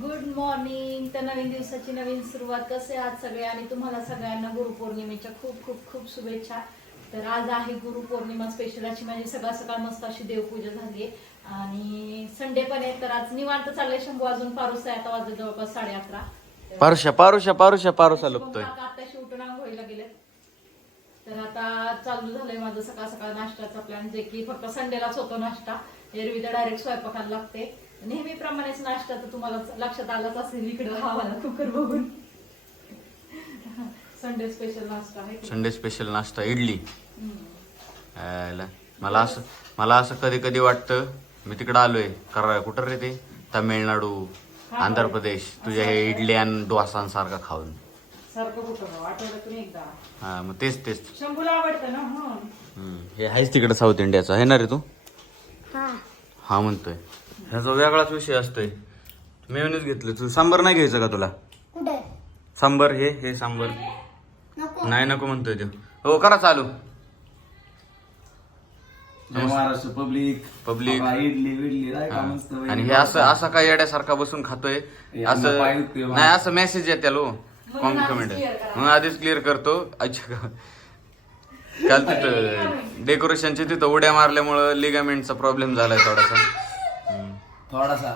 Good morning तर नवीन दिवसाची नवीन सुरुवात कसे आहात सगळे? आणि तुम्हाला सगळ्यांना गुरुपौर्णिमेच्या खूप खूप खूप शुभेच्छा. तर आज आहे गुरुपौर्णिमा स्पेशल अशी माझी सकाळ सकाळ मस्त अशी देवपूजा झाली आणि संडे पण आहे तर आज निवांत चाललंय शंभू अजून पारुस आहे. आता वाजत जवळपास साडे अकरा पारुषा पारुषा पारुषा पारुसा लुप्तोय आताशी उठून आंघोळीला गेले तर आता चालू झालंय माझं सकाळ सकाळ नाश्त्याचा प्लॅन जे की फक्त संडेलाच होतो नाश्ता. एरवी तर डायरेक्ट स्वयंपाकाला लागते. नेहमीप्रमाणेच नाश्ता तर तुम्हाला लक्षात आलाच असेल इकडं हवाला कुकर बघून. संडे स्पेशल नाश्ता आहे. संडे स्पेशल नाश्ता इडली. यायला. मला असं मला असं कधी कधी वाटतं मी तिकडं आलोय करा कुठं रे ते? तामिळनाडू आंध्र प्रदेश. तुझ्या हे इडली आणि डोसांसारखा खाऊन. हा मग तेच तेच. शंभूला आवडतं ना हं. हे आहेच तिकडे साऊथ इंडियाचा आहे ना रे तू? हा म्हणतोय. ह्याचा वेगळाच विषय असतोय. मेवणीच घेतलं. तू सांबर नाही घ्यायचं का तुला? कुठे? सांबर हे हे सांबर. नको. नाही नको म्हणतोय ते. हो करा चालू. जय महाराष्ट्र पब्लिक Public. बाबा, इडली विडली नाही का मस्त हा. पैकी. आणि हे असं असं काय येड्यासारखा बसून खातोय? असं आम्हाला पाय दुखते बा. नाही असं मेसेज येते लो म्हणून आधीच कमेंट clear करा. म्हणून आधीच क्लिअर करतो. अच्छा. का काल तिथं डेकोरेशनची तिथं उड्या मारल्यामुळं लिगामेंटचा प्रॉब्लेम झालाय थोडासा. थोडासा.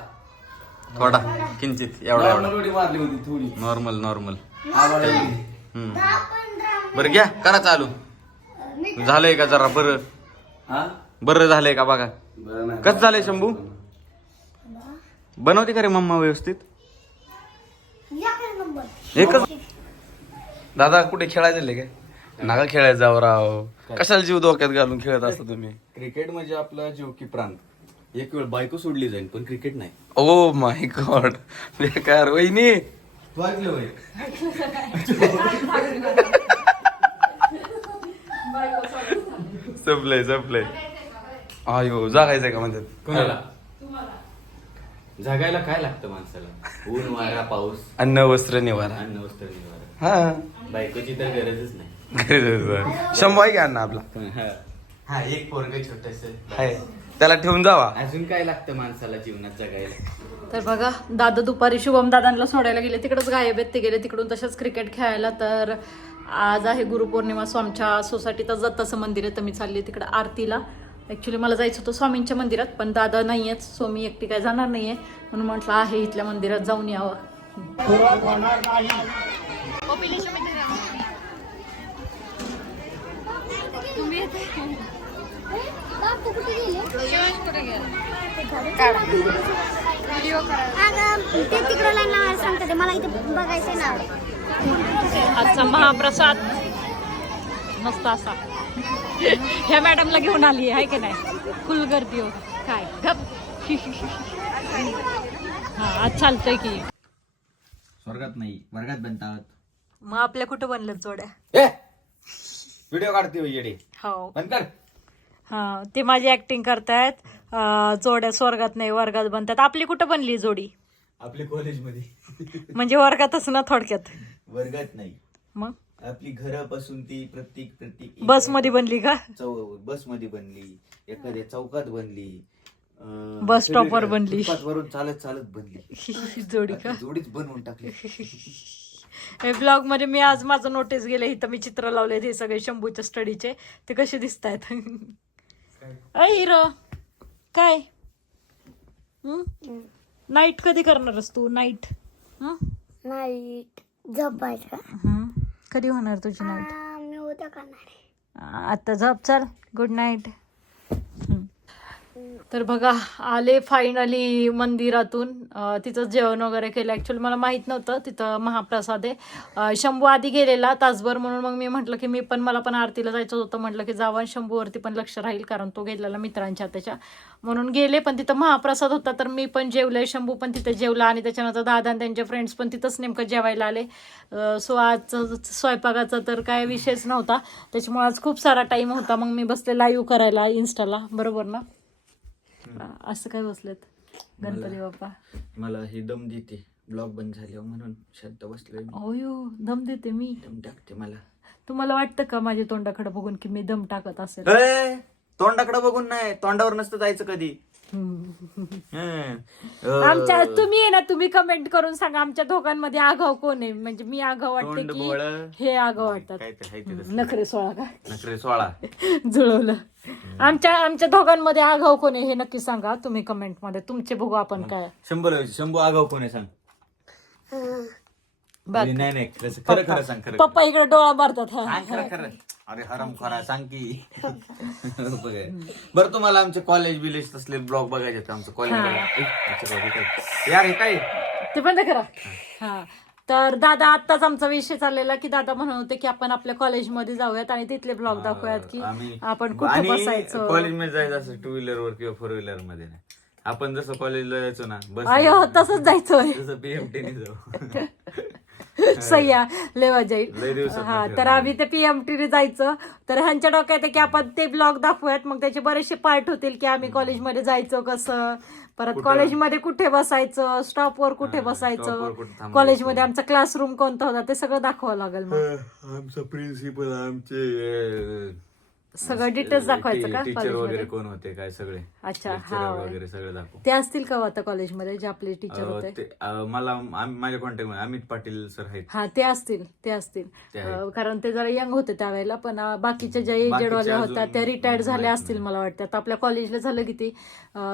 थोडा किंचित एवढा एवढा. नॉर्मल उडी मारली होती थोडी. नॉर्मल नॉर्मल आवाज आली. हम्म. बरं घ्या करा चालू. झालंय का जरा बरं? हा? बरं झालंय का बघा? बरं नाही. कसं झालंय शंभू? बनवते का रे मम्मा व्यवस्थित? नंबर. एकच? दादा कुठे खेळायला चालले काय नागा खेळायला जावं राव. कशाला जीव धोक्यात घालून खेळत असता तुम्ही? क्रिकेट म्हणजे आपला जीव की प्राण. एक वेळ बायको सोडली जाईल पण क्रिकेट नाही. ओ माय गॉड बेकार. वहिनी. तू ऐकलं होय? संपलंय संपलंय. आयो जागायचंय का म्हणतात? कोणाला? जगायला काय लागतं माणसाला? ऊन वारा पाऊस. अन्न वस्त्र निवारा. अन्न वस्त्र निवारा. हा. बायकोची तर गरजच नाही. शंभू आहे. का अण्णा आपला? हा. हा एक पोरग छोटस. आहे त्याला ठेवून जावा. अजून काय लागतं माणसाला जीवनात जगायला? तर बघा दादा दुपारी शुभम दादांना सोडायला गेले. तिकडच गायब आहेत ते गेले. तिकडून तसेच क्रिकेट खेळायला. तर आज आहे गुरुपौर्णिमा सो आमच्या सोसायटीतच दत्ताचं मंदिर आहे. तर मी चालली तिकडं आरतीला. ॲक्च्युली मला जायचं होतं स्वामींच्या मंदिरात पण दादा नाही आहेत सो मी एकटी काय जाणार नाही आहे म्हणून म्हटलं आहे इथल्या मंदिरात जाऊन यावं. कुठे अगं, ते तिकडला नाव सांगतात मला इथे बघायचं नाव. आजचा महाप्रसाद. मस्त असा. ह्या मॅडमला घेऊन आली आहे की नाही? फुल गर्दी हो काय? गप. हा आज चालतंय की. स्वर्गात नाही वर्गात बनतात. मग आपल्या कुठं बनलं जोड्या? व्हिडिओ काढते हो. बंद कर. हा ते माझी ऍक्टिंग करतायत. जोड्या स्वर्गात नाही वर्गात बनतात. आपली कुठं बनली जोडी? आपल्या कॉलेजमध्ये. म्हणजे वर्गातच ना थोडक्यात? वर्गात नाही. मग? आपली घरापासून ती प्रत्येक प्रत्येक बसमध्ये बनली का? चौ बसमध्ये बनली. एखाद्या चौकात बनली. बस स्टॉपवर सगळीकडे बनली. फुटपाथवरून चालत चालत बनली. जोडी का? जोडीच बनवून टाकली. ब्लॉगमध्ये मी आज माझं नोटीस गेले इथं मी चित्र लावले हे सगळे शंभूच्या स्टडीचे ते कसे दिसत आहेत हिरो! काय? नाईट कधी करणारस तू? नाईट नाईट झोपायचं. कधी होणार तुझी नाईट का मी उद्या करणार आहे. आता झोप चल. गुड नाईट तर बघा आले फायनली मंदिरातून. तिथं जेवण वगैरे केलं. ॲक्च्युली मला माहीत नव्हतं तिथं महाप्रसाद. आहे शंभू आधी गेलेला तासभर म्हणून मग मी म्हटलं की मी पण मला पण आरतीला जायचं होतं. म्हटलं की जावा शंभूवरती पण लक्ष राहील कारण तो गेलेला मित्रांच्या त्याच्या. म्हणून गेले पण तिथं महाप्रसाद होता. तर मी पण जेवले शंभू पण तिथे जेवला आणि त्याच्यानंतर दादा आणि त्यांचे फ्रेंड्स पण तिथंच नेमकं जेवायला आले. सो आज स्वयंपाकाचा तर काय विषयच नव्हता. त्याच्यामुळे आज खूप सारा टाईम होता. मग मी बसले लाईव्ह करायला इन्स्टाला बरोबर ना? असं काय बसलेत? गणपती बाप्पा. मला हे दम देते. ब्लॉग बंद झाल्यावर म्हणून शांत बसलोय मी. अयो दम देते मी. दम टाकते मला. तुम्हाला वाटतं का माझ्या तोंडाकडे बघून की मी दम टाकत असेल? ए, तोंडाकडे बघून नाही. तोंडावर नसतं जायचं कधी. हं. आमच्या तुम्ही आहे ना तुम्ही कमेंट करून सांगा आमच्या दोघांमध्ये आगाव कोण आहे? म्हणजे मी आगाव वाटते तोंड की. हे आगाव वाटतात. काय ते हाय ते तसं. नखरे सोळा का? नखरे सोळा. जुळवलं. आमच्या आमच्या दोघांमध्ये आगाव कोण आहे हे नक्की सांगा. तुम्ही कमेंटमध्ये. तुमचे बघू आपण काय. शंभर शंभू आगाव कोण आहे सांग. बघ. नाही नाही खरं खरं खरं सांग खरं पप्पा इकडे डोळा मारतात हा. सांग खरं खरं. अरे हरम खरा सांग की. बघ. बरं तुम्हाला आमचे कॉलेज बिलेज तसले ब्लॉग बघायचे आहेत आमचं कॉलेज यार हे काय? ते बंद करा. हा. तर दादा आत्ताच आमचा विषय चाललेला की दादा म्हणत होते की आपण आपल्या कॉलेजमध्ये जाऊयात आणि तिथले ब्लॉग दाखवूयात की आम्ही आपण कुठे बसायचं. कॉलेजमध्ये जायचं असं टू व्हीलर वर किंवा फोर व्हीलरमध्ये नाही. आपण जसं कॉलेजला जायचो ना बस अयो तसंच जायचंय. जसं पीएमटी ने जाऊ. सह्या लेवा जाईल हा तर आम्ही ते पीएमटी जायचं. तर ह्यांच्या डोक्यात आहे की आपण ते ब्लॉग दाखवूयात. मग त्याचे बरेचसे पार्ट होतील की आम्ही कॉलेजमध्ये जायचं कसं. परत कॉलेजमध्ये कुठे बसायचं? स्टॉपवर कुठे बसायचं. कॉलेजमध्ये आमचा क्लासरूम कोणता होता? ते सगळं दाखवावं लागेल मग. आमचं प्रिन्सिपल आमचे सगळं डिटेल्स दाखवायचं का टीचर वगैरे कॉलेजमध्ये कोण होते काय सगळे? अच्छा, Lecturer हा, होय. वगैरे सगळे दाखवू. ते असतील का हो आता कॉलेजमध्ये जे आपले टीचर अं, होते? ते अं, मला आम- माझ्या कॉन्टॅक्टमध्ये अमित पाटील सर आहेत. हा ते असतील ते असतील. ते आहेत. अं, कारण ते जरा यंग होते त्यावेळेला पण अं, बाकीच्या ज्या एजेड बाकीच्या वाल्या अजून होत्या त्या रिटायर्ड झाल्या माहीत असतील नाही. मला वाटतं. आता आपल्या कॉलेजला झालं किती?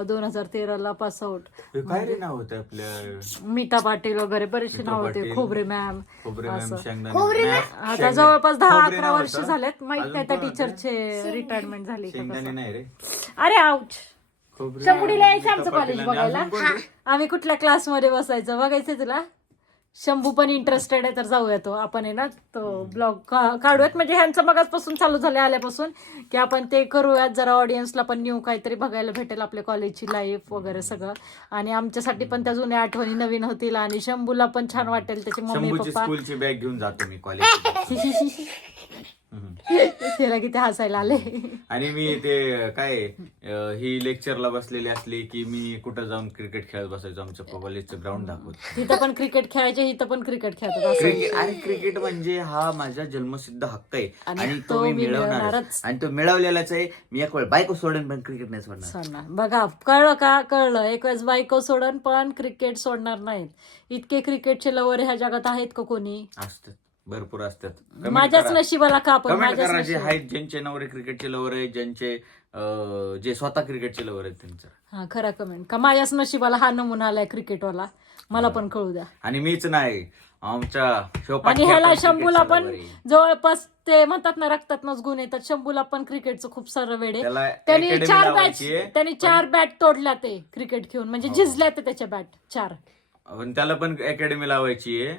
दोन हजार तेराला पास आउट हे काय रे नाव होतं आपल्या? मीता पाटील वगैरे बरेचसे नाव होते. पाटील, खोबरे मॅम खोबरे मॅम असं. शेंगदाणे मॅम, आता शेंगदाणे- जवळपास दहा खोबरे अकरा नाव वर्ष होतं. झालेत. माहीत अजून नाही त्या कोण होतं? टीचरचे रिटायरमेंट झाली का शेंगदाणे कसं. नाही रे. अरे आउच खोबरे शंभुडीला यायचं आमचं कॉलेज बघायला? आम्ही कुठल्या क्लासमध्ये बसायचं? बघायचं तुला? शंभू पण इंटरेस्टेड आहे तर जाऊया तो. आपण आहे ना तो ब्लॉग काढूयात. म्हणजे ह्यांचं मगाचपासून चालू झाले आल्यापासून की आपण ते करूयात. जरा ऑडियन्सला पण न्यू काहीतरी बघायला भेटेल आपल्या कॉलेजची लाईफ वगैरे सगळं. आणि आमच्यासाठी पण त्या जुन्या आठवणी नवीन होतील आणि शंभूला पण छान वाटेल त्याचे मम्मी शंभूची पप्पा. स्कूलची बॅग घेऊन जातो मी कॉलेज त्याला किती हसायला आले. आणि मी ते काय अं, ही लेक्चरला बसलेली असली की मी कुठं जाऊन क्रिकेट खेळत बसायचो आमच्या कॉलेजचं ग्राउंड दाखवत. तिथं पण क्रिकेट खेळायचे इथं पण क्रिकेट खेळतात असं. क्रिकेट आणि क्रिकेट म्हणजे हा माझा जन्मसिद्ध हक्क आहे. आणि आणि तो तो मी मी मिळवणारच. मिळवणारच. आणि तो मिळवलेलाच आहे. मी एक वेळ बायको सोडून पण क्रिकेट नाही सोडणार. सोडणार. बघा कळलं का? कळलं. एक वेळेस बायको सोडन पण क्रिकेट सोडणार नाहीत. इतके क्रिकेटचे लवर ह्या जगात आहेत का कोणी? असतात. भरपूर असतात. Comment माझ्याच करा. नशिबाला का आपण? कमेंट माझ्याच करा जे नशिबाला. आहेत ज्यांचे नवरे क्रिकेटचे लवर आहेत ज्यांचे अं, जे स्वतः क्रिकेटचे लवर आहेत त्यांचं. हा खरा कमेंट का माझ्याच नशिबाला हा नमुना आलाय क्रिकेटवाला? मला पण कळू द्या. आणि मीच नाही. आमच्या शिवपाठ आणि ह्याला शंभूला पण lover आहे. जवळपास ते म्हणतात ना रक्तातनच गुण येतात. शंभूला पण क्रिकेटचं खूप सारं वेळ आहे. त्याला त्यांनी academy चार बॅट लावायची आहे. त्यांनी चार बॅट तोडल्या ते क्रिकेट खेळून म्हणजे हो. झिजल्या ते त्याच्या बॅट चार. पण त्याला पण अकॅडमी लावायची आहे.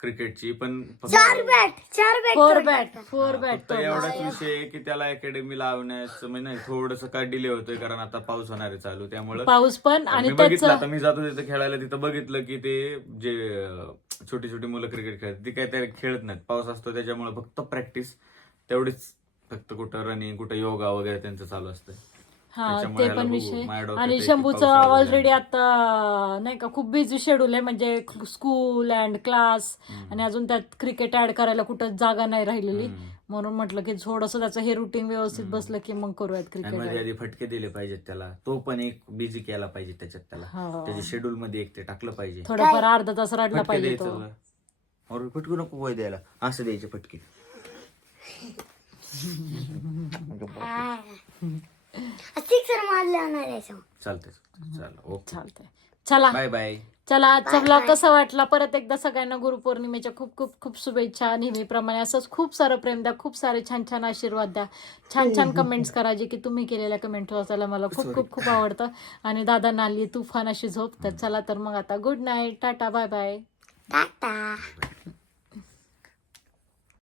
क्रिकेटची पण फक्त- चार बॅट चार बॅट फोर बॅट फोर हा, बॅट फक्त एवढाच विषय आहे की त्याला अकॅडमी लावण्याचं म्हणजे थोडस काय डिले होतोय? कारण आता पाऊस होणार आहे चालू त्यामुळे पाऊस पण आणि मी बघितलं त्याचं आता मी जातो तिथं खेळायला तिथं बघितलं की ते जे अं, छोटी छोटी मुलं क्रिकेट खेळतात ती काय त्या खेळत नाहीत. पाऊस असतो त्याच्यामुळे फक्त प्रॅक्टिस तेवढीच फक्त कुठं रनिंग कुठं योगा वगैरे त्यांचं चालू असतं हा ते पण. विषय. आणि शंभूचं. ऑलरेडी आता नाही का खूप बिझी शेड्यूल आहे. म्हणजे स्कूल अँड क्लास आणि अजून त्यात क्रिकेट ऍड करायला कुठं जागा नाही राहिलेली. म्हणून म्हटलं की थोडस त्याचं हे रुटीन व्यवस्थित बसलं की मग करूयात क्रिकेट आधी फटके दिले पाहिजेत त्याला. तो पण एक बिझी केला पाहिजे त्याच्यात त्याला. हा. त्याच्या शेड्यूल मध्ये एक ते टाकलं पाहिजे. थोडंफार अर्धा तास रडला पाहिजे फटकू नको वय द्यायला. असं द्यायचे फटके. सिक्सर मारले होणार याच्या चालतंय चाल ओके. चालतंय. चला. बाय बाय चला आजचा ब्लॉग कसा वाटला? परत एकदा सगळ्यांना गुरुपौर्णिमेच्या खूप खूप खूप शुभेच्छा. नेहमीप्रमाणे असंच खूप सारं प्रेम द्या खूप सारे छान छान आशीर्वाद द्या. छान छान कमेंट्स करा जे की तुम्ही केलेल्या कमेंट वाचायला मला खूप खूप खूप आवडतं. आणि दादा नाली तुफान अशी झोप. तर चला तर मग आता good night tata bye bye tata.